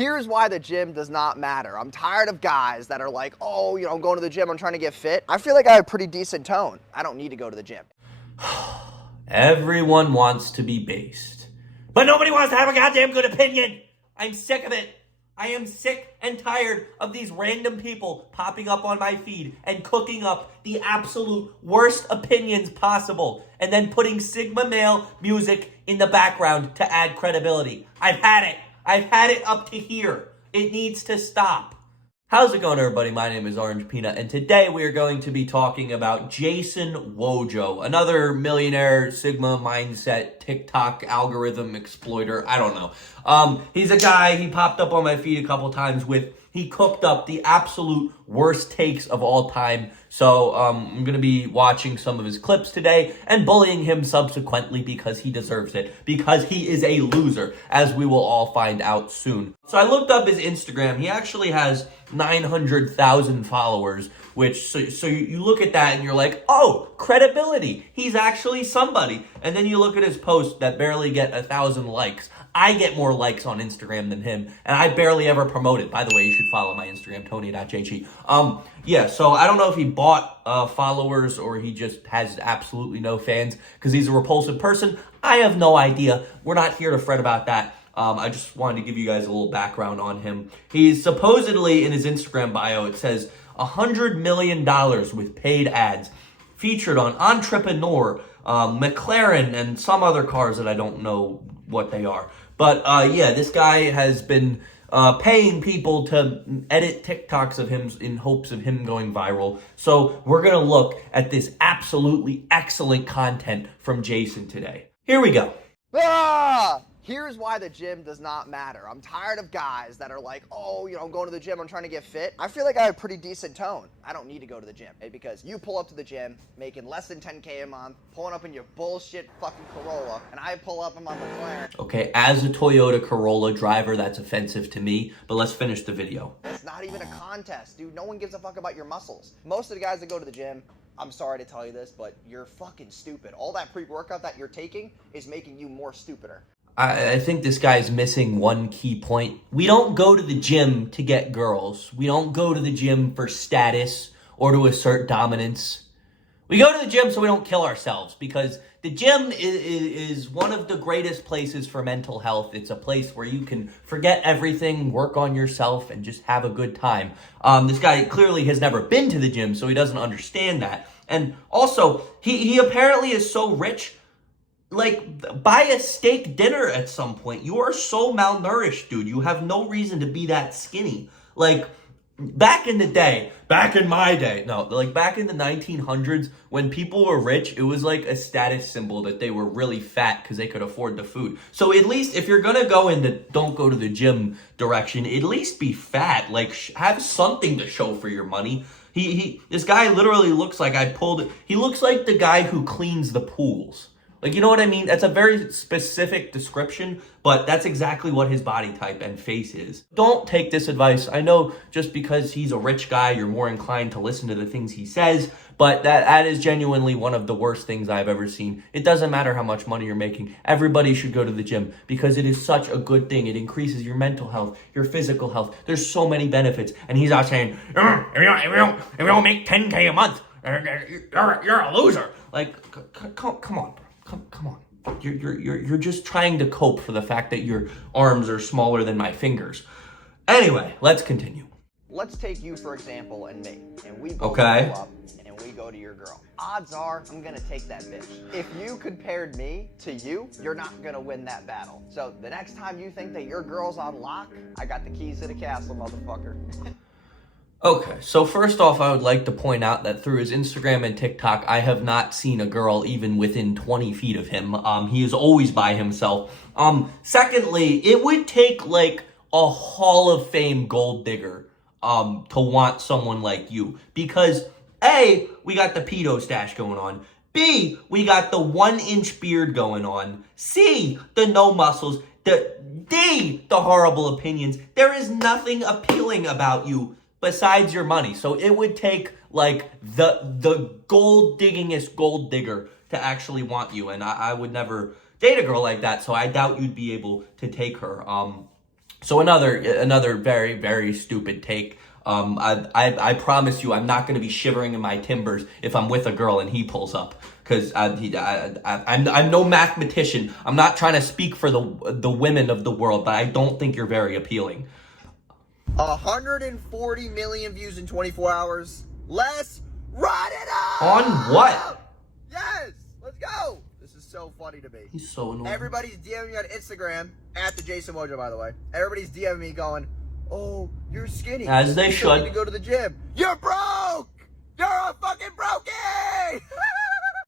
Here's why the gym does not matter. I'm tired of guys that are like, oh, I'm going to the gym, I'm trying to get fit. I feel like I have a pretty decent tone. I don't need to go to the gym. Everyone wants to be based, but nobody wants to have a goddamn good opinion. I'm sick of it. I am sick and tired of these random people popping up on my feed and cooking up the absolute worst opinions possible and then putting Sigma male music in the background to add credibility. I've had it. I've had it up to here. It needs to stop. How's it going, everybody? My name is Orange Peanut, and today we are going to be talking about Jason Wojo, another millionaire Sigma mindset TikTok algorithm exploiter. I don't know. He's a guy, he popped up on my feed a couple times he cooked up the absolute worst takes of all time. So I'm going to be watching some of his clips today and bullying him subsequently because he deserves it. Because he is a loser, as we will all find out soon. So I looked up his Instagram. He actually has 900,000 followers, which, so you look at that and you're like, oh, credibility. He's actually somebody. And then you look at his posts that barely get 1,000 likes. I get more likes on Instagram than him, and I barely ever promote it. By the way, you should follow my Instagram, tony.jg. Yeah, so I don't know if he bought followers or he just has absolutely no fans because he's a repulsive person. I have no idea. We're not here to fret about that. I just wanted to give you guys a little background on him. He's supposedly, in his Instagram bio, it says $100 million with paid ads, featured on Entrepreneur, McLaren, and some other cars that I don't know what they are. But yeah, this guy has been paying people to edit TikToks of him in hopes of him going viral. So we're going to look at this absolutely excellent content from Jason today. Here we go. Here's why the gym does not matter. I'm tired of guys that are like, oh, I'm going to the gym, I'm trying to get fit. I feel like I have a pretty decent tone. I don't need to go to the gym, because you pull up to the gym making less than 10K a month, pulling up in your bullshit fucking Corolla, and I pull up in my McLaren. Okay, as a Toyota Corolla driver, that's offensive to me, but let's finish the video. It's not even a contest, dude. No one gives a fuck about your muscles. Most of the guys that go to the gym, I'm sorry to tell you this, but you're fucking stupid. All that pre-workout that you're taking is making you more stupider. I think this guy's missing one key point. We don't go to the gym to get girls. We don't go to the gym for status or to assert dominance. We go to the gym so we don't kill ourselves, because the gym is one of the greatest places for mental health. It's a place where you can forget everything, work on yourself, and just have a good time. This guy clearly has never been to the gym, so he doesn't understand that. And also, he apparently is so rich. Like, buy a steak dinner at some point. You are so malnourished, dude. You have no reason to be that skinny. Like, back in my day, back in the 1900s, when people were rich, it was like a status symbol that they were really fat because they could afford the food. So at least if you're going to go in the don't go to the gym direction, at least be fat. Like, have something to show for your money. This guy literally looks like he looks like the guy who cleans the pools. Like, you know what I mean? That's a very specific description, but that's exactly what his body type and face is. Don't take this advice. I know just because he's a rich guy, you're more inclined to listen to the things he says, but that is genuinely one of the worst things I've ever seen. It doesn't matter how much money you're making. Everybody should go to the gym because it is such a good thing. It increases your mental health, your physical health. There's so many benefits. And he's out saying, if you don't make 10K a month, you're a loser. Like, come on, bro. Come on. You're just trying to cope for the fact that your arms are smaller than my fingers. Anyway, let's continue. Let's take you, for example, and me. And we both Okay. go up and we go to your girl. Odds are I'm gonna take that bitch. If you compared me to you, you're not gonna win that battle. So the next time you think that your girl's on lock, I got the keys to the castle, motherfucker. Okay, so first off, I would like to point out that through his Instagram and TikTok, I have not seen a girl even within 20 feet of him. He is always by himself. Secondly, it would take like a Hall of Fame gold digger to want someone like you. Because A, we got the pedo stash going on. B, we got the 1-inch beard going on. C, the no muscles. D, the horrible opinions. There is nothing appealing about you besides your money. So it would take like the gold diggingest gold digger to actually want you. And I would never date a girl like that. So I doubt you'd be able to take her. So another very, very stupid take. I promise you, I'm not going to be shivering in my timbers if I'm with a girl and he pulls up, because I'm no mathematician. I'm not trying to speak for the women of the world, but I don't think you're very appealing. 140 million views in 24 hours. Let's run it up! On what? Yes, let's go. This is so funny to me. He's so annoying. Everybody's DMing me on Instagram, at the Jason Mojo, by the way. Everybody's DMing me going, oh, you're skinny. As they you still should. need to go to the gym. You're broke! You're a fucking brokey!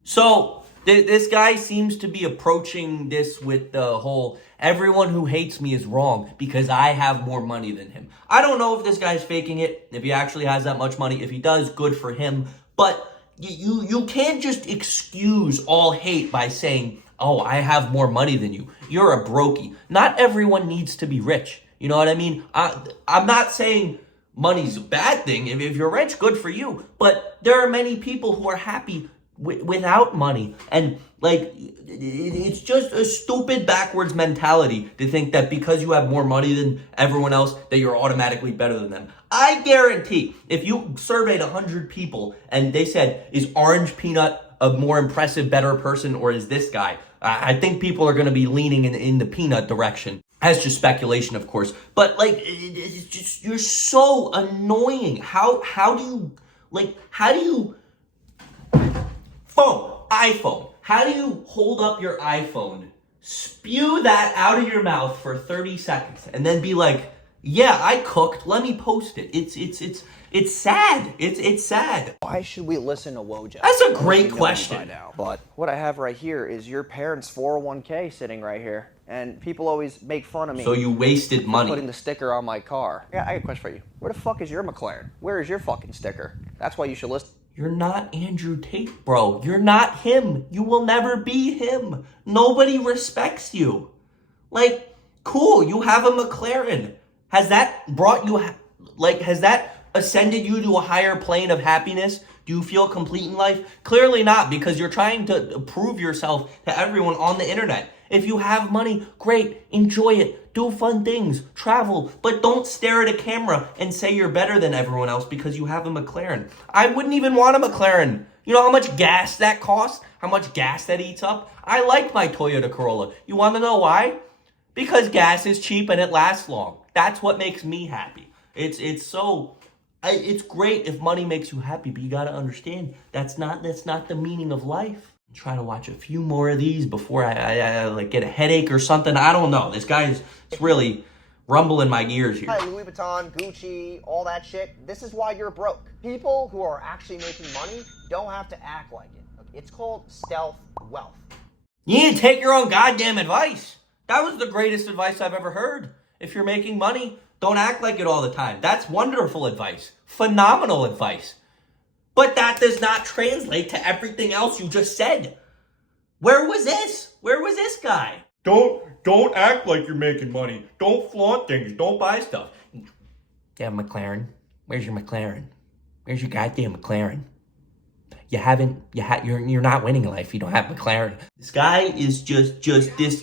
So this guy seems to be approaching this with the whole everyone who hates me is wrong because I have more money than him. I don't know if this guy's faking it, if he actually has that much money. If he does, good for him. But you can't just excuse all hate by saying, oh, I have more money than you. You're a brokey. Not everyone needs to be rich. You know what I mean? I'm not saying money's a bad thing. If you're rich, good for you. But there are many people who are happy without money. And, like, it's just a stupid backwards mentality to think that because you have more money than everyone else, that you're automatically better than them. I guarantee, if you surveyed 100 people and they said, is Orange Peanut a more impressive, better person, or is this guy? I think people are going to be leaning in the Peanut direction. That's just speculation, of course. But, like, it's just, you're so annoying. How do you iPhone. How do you hold up your iPhone, spew that out of your mouth for 30 seconds, and then be like, yeah, I cooked, let me post it. It's sad. It's sad. Why should we listen to Wojo? That's a great question. But what I have right here is your parents' 401k sitting right here. And people always make fun of me. So you wasted money. Putting the sticker on my car. Yeah, I got a question for you. Where the fuck is your McLaren? Where is your fucking sticker? That's why you should listen. You're not Andrew Tate, bro. You're not him. You will never be him. Nobody respects you. Like, cool, you have a McLaren. Has that brought you, has that ascended you to a higher plane of happiness? Do you feel complete in life? Clearly not, because you're trying to prove yourself to everyone on the internet. If you have money, great, enjoy it, do fun things, travel, but don't stare at a camera and say you're better than everyone else because you have a McLaren. I wouldn't even want a McLaren. You know how much gas that costs? How much gas that eats up? I like my Toyota Corolla. You want to know why? Because gas is cheap and it lasts long. That's what makes me happy. It's great if money makes you happy, but you got to understand that's not the meaning of life. Try to watch a few more of these before I like get a headache or something. I don't know. This guy is really rumbling my gears here. Louis Vuitton, Gucci, all that shit. This is why you're broke. People who are actually making money don't have to act like it. It's called stealth wealth. You need to take your own goddamn advice. That was the greatest advice I've ever heard. If you're making money, don't act like it all the time. That's wonderful advice. Phenomenal advice. But that does not translate to everything else you just said. Where was this? Where was this guy? Don't act like you're making money. Don't flaunt things. Don't buy stuff. Damn McLaren. Where's your McLaren? Where's your goddamn McLaren? You're not winning in life. You don't have McLaren. This guy is just this.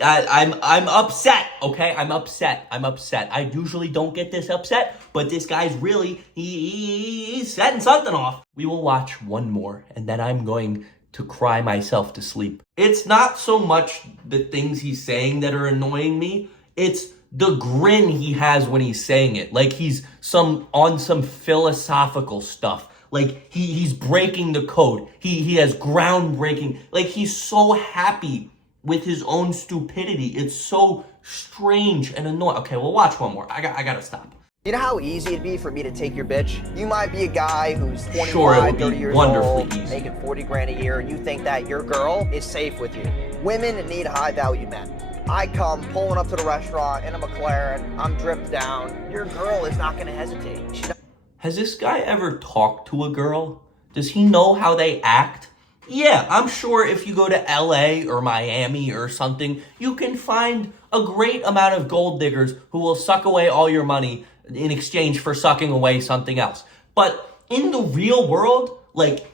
I'm upset. Okay, I'm upset. I usually don't get this upset, but this guy's really he's setting something off. We will watch one more, and then I'm going to cry myself to sleep. It's not so much the things he's saying that are annoying me. It's the grin he has when he's saying it, like he's on some philosophical stuff. Like, he's breaking the code. He has groundbreaking. Like, he's so happy with his own stupidity. It's so strange and annoying. Okay, well, watch one more. I gotta stop. You know how easy it'd be for me to take your bitch? You might be a guy who's 25, sure, it would 30 be years wonderfully old, easy. making 40 grand a year, and you think that your girl is safe with you. Women need high-value men. I come pulling up to the restaurant in a McLaren. I'm dripped down. Your girl is not going to hesitate. Has this guy ever talked to a girl? Does he know how they act? Yeah, I'm sure if you go to LA or Miami or something, you can find a great amount of gold diggers who will suck away all your money in exchange for sucking away something else. But in the real world, like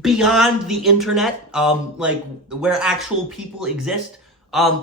beyond the internet, like where actual people exist,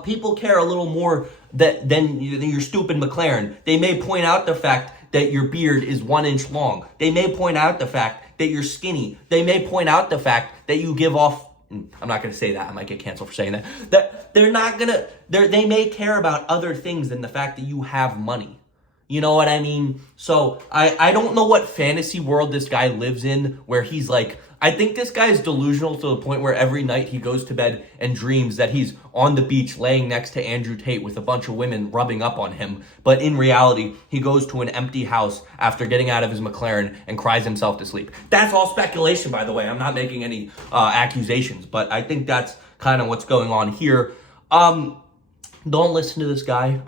people care a little more than your stupid McLaren. They may point out the fact that your beard is 1 inch long. They may point out the fact that you're skinny. They may point out the fact that you give off, I'm not going to say that. I might get canceled for saying that. That they're not going to, they may care about other things than the fact that you have money. You know what I mean? So I don't know what fantasy world this guy lives in where he's like, I think this guy is delusional to the point where every night he goes to bed and dreams that he's on the beach laying next to Andrew Tate with a bunch of women rubbing up on him. But in reality, he goes to an empty house after getting out of his McLaren and cries himself to sleep. That's all speculation, by the way. I'm not making any accusations, but I think that's kind of what's going on here. Don't listen to this guy.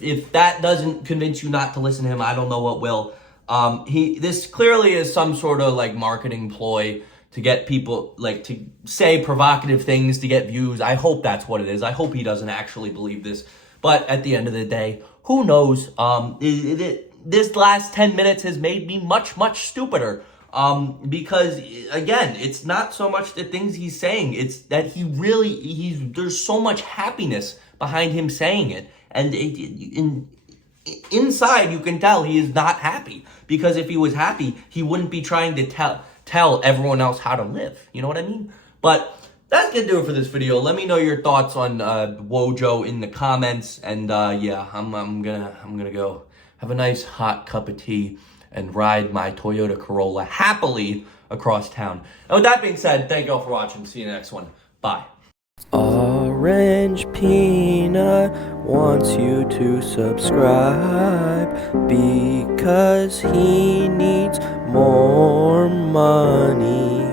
If that doesn't convince you not to listen to him, I don't know what will. This clearly is some sort of like marketing ploy to get people like to say provocative things to get views. I hope that's what it is. I hope he doesn't actually believe this. But at the end of the day, who knows? This last 10 minutes has made me much, much stupider. Because again, it's not so much the things he's saying. It's that there's so much happiness behind him saying it. And inside, you can tell he is not happy, because if he was happy, he wouldn't be trying to tell everyone else how to live. You know what I mean? But that's gonna do it for this video. Let me know your thoughts on Wojo in the comments, and yeah, I'm gonna go have a nice hot cup of tea and ride my Toyota Corolla happily across town. And with that being said, thank you all for watching. See you in the next one. Bye. Orange Peanut wants you to subscribe because he needs more money.